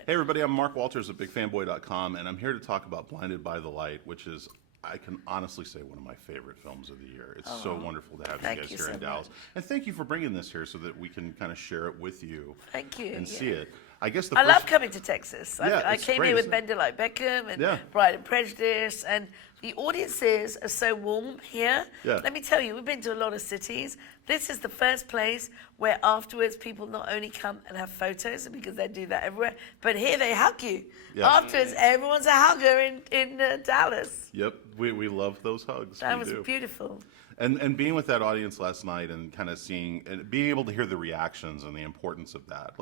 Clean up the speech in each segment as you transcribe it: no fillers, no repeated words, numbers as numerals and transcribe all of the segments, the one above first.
it. Hey everybody, I'm Mark Walters at BigFanboy.com, and I'm here to talk about Blinded by the Light, which is, I can honestly say, one of my favorite films of the year. It's so wonderful to have you guys here in Dallas. And thank you for bringing this here so that we can kind of share it with you. Thank you. And see it. I guess I love coming to Texas. I came great, here with Bend It Like Beckham and Pride and Prejudice, and the audiences are so warm here. Yeah. Let me tell you, we've been to a lot of cities. This is the first place where afterwards people not only come and have photos, because they do that everywhere, but here they hug you. Yeah. Afterwards, everyone's a hugger in Dallas. Yep, we love those hugs. That was beautiful. And being with that audience last night and kind of seeing and being able to hear the reactions and the importance of that.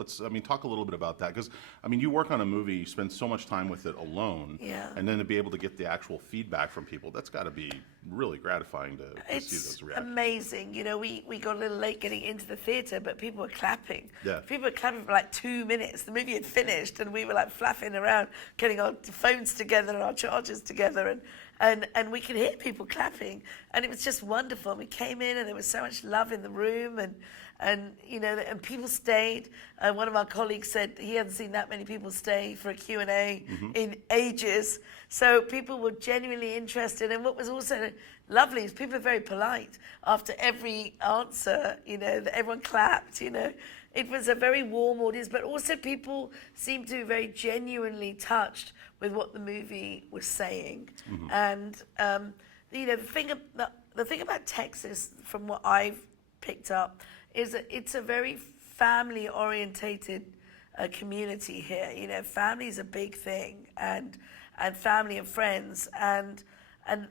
Talk a little bit about that, because you work on a movie, you spend so much time with it alone, and then to be able to get the actual feedback from people, that's got to be really gratifying to see those reactions. It's amazing. We got a little late getting into the theater, but people were clapping. Yeah. People were clapping for like 2 minutes. The movie had finished, and we were like flapping around, getting our phones together and our chargers together, and we could hear people clapping, and it was just wonderful. We came in, and there was so much love in the room, and people stayed. One of our colleagues said he hadn't seen that many people stay for a Q&A in ages. So people were genuinely interested, and what was also lovely is people are very polite. After every answer, that everyone clapped. It was a very warm audience, but also people seemed to be very genuinely touched with what the movie was saying. And the thing about Texas, from what I've picked up, is that it's a very family-orientated community here. Family is a big thing, and family and friends, and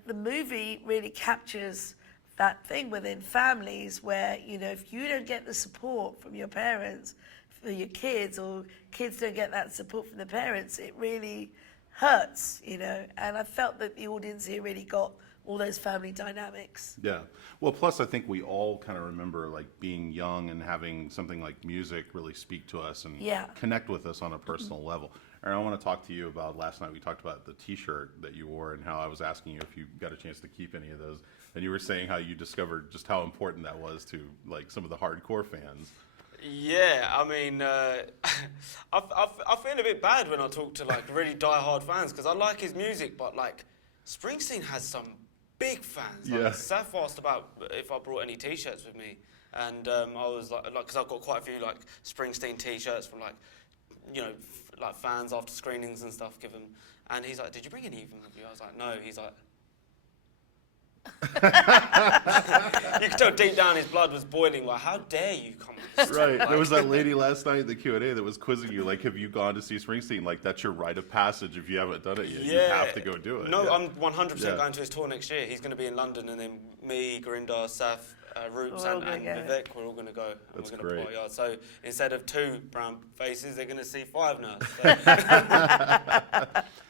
the movie really captures that thing within families where, if you don't get the support from your parents for your kids, or kids don't get that support from their parents, it really hurts, and I felt that the audience here really got all those family dynamics. Yeah. Well, plus I think we all kind of remember being young and having something like music really speak to us and connect with us on a personal level. Aaron, I want to talk to you about last night. We talked about the T-shirt that you wore and how I was asking you if you got a chance to keep any of those, and you were saying how you discovered just how important that was to some of the hardcore fans. Yeah, I feel a bit bad when I talk to really die-hard fans, because I like his music, but Springsteen has some big fans. Seth asked about if I brought any T-shirts with me, and I was because I've got quite a few Springsteen T-shirts from fans after screenings and stuff. Give them, and he's like, "Did you bring any of them with you?" I was like, "No." He's like. You could tell deep down his blood was boiling. How dare you come on? Right. There was that lady last night in the Q&A that was quizzing you, have you gone to see Springsteen? That's your rite of passage if you haven't done it yet. You have to go do it. No, I'm 100% going to his tour next year. He's going to be in London, and then me, Gurinder, Seth, Roops, and Vivek, we're all going to go. And That's we're going to great. party. So instead of 2 brown faces, they're going to see 5 now.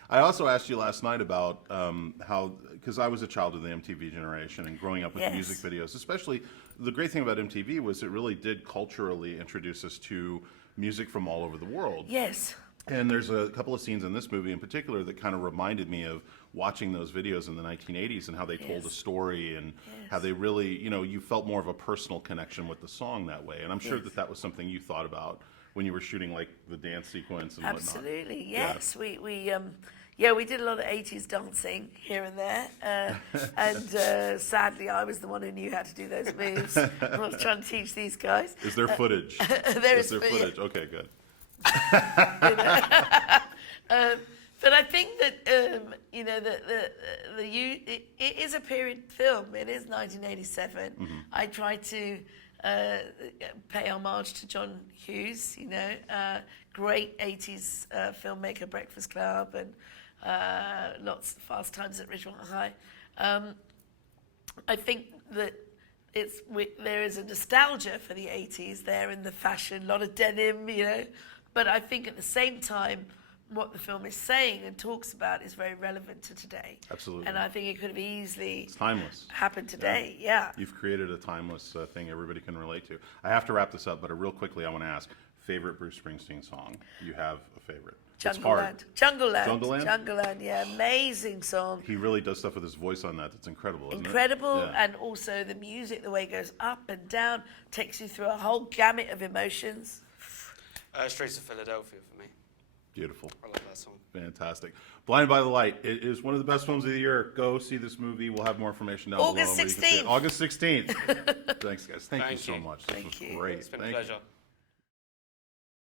I also asked you last night about how, because I was a child of the MTV generation and growing up with music videos, especially the great thing about MTV was it really did culturally introduce us to music from all over the world. Yes. And there's a couple of scenes in this movie in particular that kind of reminded me of watching those videos in the 1980s and how they told a story and how they really, you felt more of a personal connection with the song that way. And I'm sure that was something you thought about when you were shooting the dance sequence and whatnot. Absolutely, yes. Yeah. We did a lot of 80s dancing here and there, and sadly I was the one who knew how to do those moves. I was trying to teach these guys. Is there footage? Is there footage? Okay, good. But I think that it is a period film. It is 1987. I tried to pay homage to John Hughes. Great 80s filmmaker, Breakfast Club, and lots of Fast Times at Ridgemont High. I think that there is a nostalgia for the 80s there in the fashion, a lot of denim, but I think at the same time, what the film is saying and talks about is very relevant to today. Absolutely. And I think it could have easily timeless. happened today, yeah. You've created a timeless thing everybody can relate to. I have to wrap this up, but real quickly I want to ask, favorite Bruce Springsteen song? You have a favorite? Jungleland. Jungleland, yeah, amazing song. He really does stuff with his voice on that that's incredible, isn't it? Incredible, and also the music, the way it goes up and down, takes you through a whole gamut of emotions. Streets of Philadelphia for me. Beautiful. I love that song. Fantastic. Blinded by the Light. It is one of the best films of the year. Go see this movie. We'll have more information down below. August 16th. August 16th. Thanks, guys. Thank you so much. This was great. It's been a pleasure.